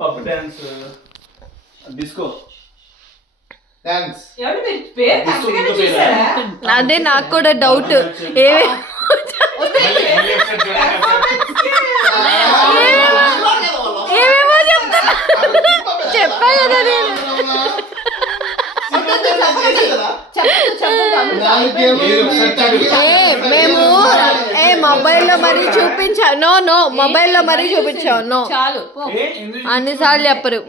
పప్పు dance, disco dance. అదే నాకు కూడా డౌట్. ఏమేమో చెప్తున్నా. చెప్పా కదా నేను. మేము మొబైల్లో మరీ చూపించాం. నో మొబైల్లో మరీ చూపించాం. నో అన్నిసార్లు చెప్పరు,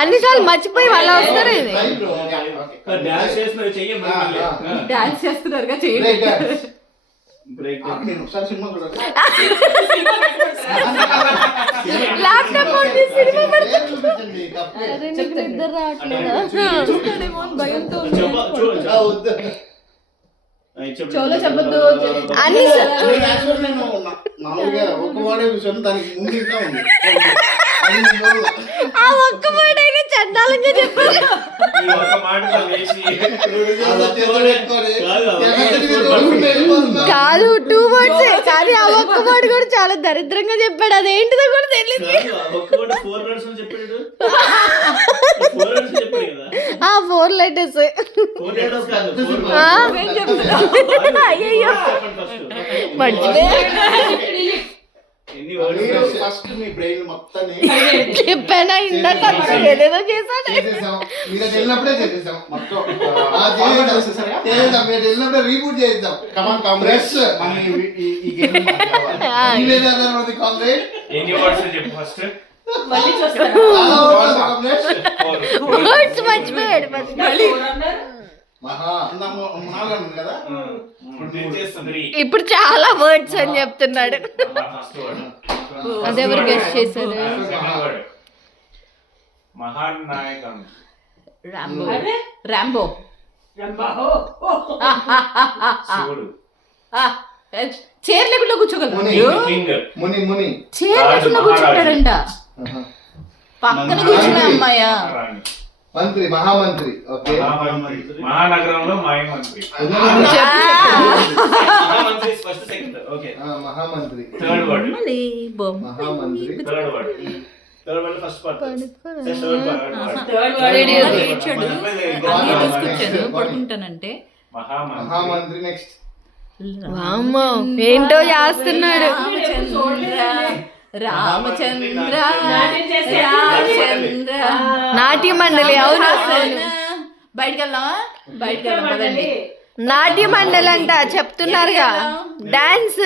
అన్నిసార్లు మర్చిపోయి వాళ్ళ వస్తారు. ఇది డాన్స్ చేస్తున్నారుగా చేయండి. ల్యాప్టాప్ సినిమా ఇద్దరు రావట్లేదా భయంతో చోలో చెప్పద్దు అన్ని ఆ ఒక్క మాట అయినా చండాలంగా చెప్పారు. కాదు 2 words కానీ ఆ ఒక్క మాట కూడా చాలా దరిద్రంగా చెప్పాడు. అదేంటిదో కూడా తెలియదు. 4 letters. అయ్యో చెప్పానా ఇందాక ఏదేదో చేశాడు. రీబూట్ చేద్దాం. మర్చిపోయాడు. ఇప్పుడు చాలా వర్డ్స్ అని చెప్తున్నాడు. అదెవరు గెస్ట్ చేశారు? రాంబో. చైర్ లేకుండా కూర్చోగలరు. చైర్ లేకుండా కూర్చుంటారంట. పక్కన కూర్చున్న అమ్మాయా మంత్రి, మహామంత్రి. ఓకే, మహానగరంలో మాయమంత్రి. మహామంత్రి. థర్డ్ వర్డ్ మహామంత్రి. Third word first part. పడుకుంటానంటే మహామంత్రి. నెక్స్ట్ వామ్మో ఏంటో చేస్తున్నాడు. రామచంద్ర నాట్య మండలి. అవును, బయటికి వెళ్దామా? బయటికి వెళ్దాం పదండి. నాట్య మండలి అంట చెప్తున్నారుగా. డాన్స్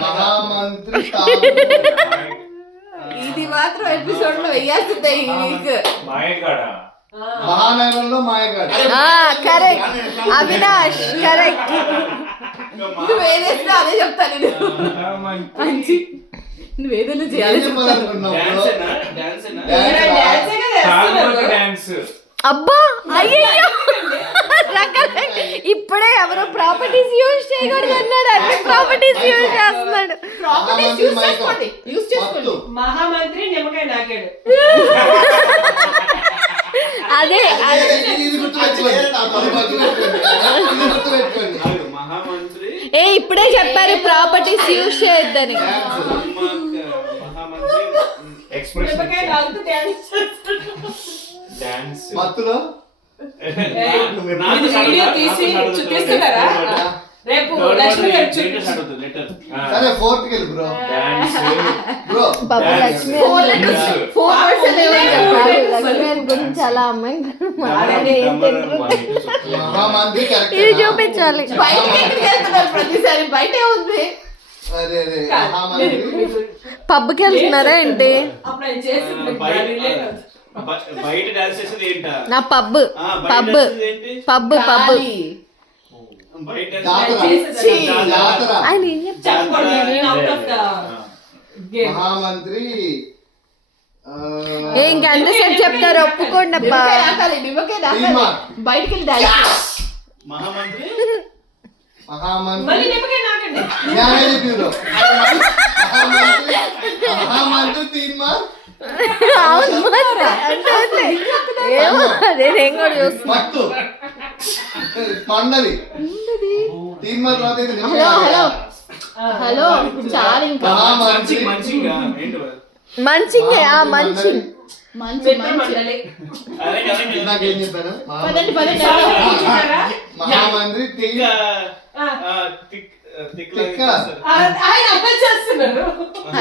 మహామంత్రి. ఇది మాత్రం ఎపిసోడ్ లో వేయాల్సిందే. మహానగరంలో మాయగాడు. Correct Avinash, correct. నువ్వు ఏదేసినా అదే చెప్తాను నేను. నువ్వేదైనా చేయాలి. అబ్బా అయ్యో ఇప్పుడే ఎవరో ప్రాపర్టీస్ యూజ్ చేయకూడదు అన్నాడు. అన్ని ప్రాపర్టీస్ యూజ్ చేస్తున్నాడు. మహామంత్రి నిమ్మకాయ నాకాడు. అదే ఇప్పుడే చెప్పారు ప్రాపర్టీస్ యూజ్ చేయొద్దని. రేపు లక్ష్మి సరే, 4th కి వెళ్ళి బ్రో. బాబు లక్ష్మి గురించి అలా అమ్మాయి ఇది చూపించాలి. ప్రతిసారి బయటే ఉంది. పబ్కి వెళ్తున్నారా ఏంటి? నా పబ్ పబ్ పబ్ పబ్ ఆయన ఏం చెప్తారు? మహామంత్రి. ఇంకెంతసేపు చెప్తారు? ఒప్పుకోండి అబ్బా. బయటికి వెళ్ళి మహామంత్రి. न्यायालय ब्यूरो महामंत्री 3 मार्क అవును మరి. అంటే ఉంది. ఏమో నేనేం కూడా చూస్తున్నా. మత్తు మండలి 3 मार्क రాతే హలో హలో హలో ఇప్పుడు చాలు ఇంకా महामंत्री మంచిగా ఏంటి మంచింగే ఆ మంచింగ్ మంచి మంచి మండలి. అరే నాకేం చెప్పాను పదండి పదండి महामंत्री 3 తిక్ తిక్క. ఆయన అర్థం చేస్తున్నారు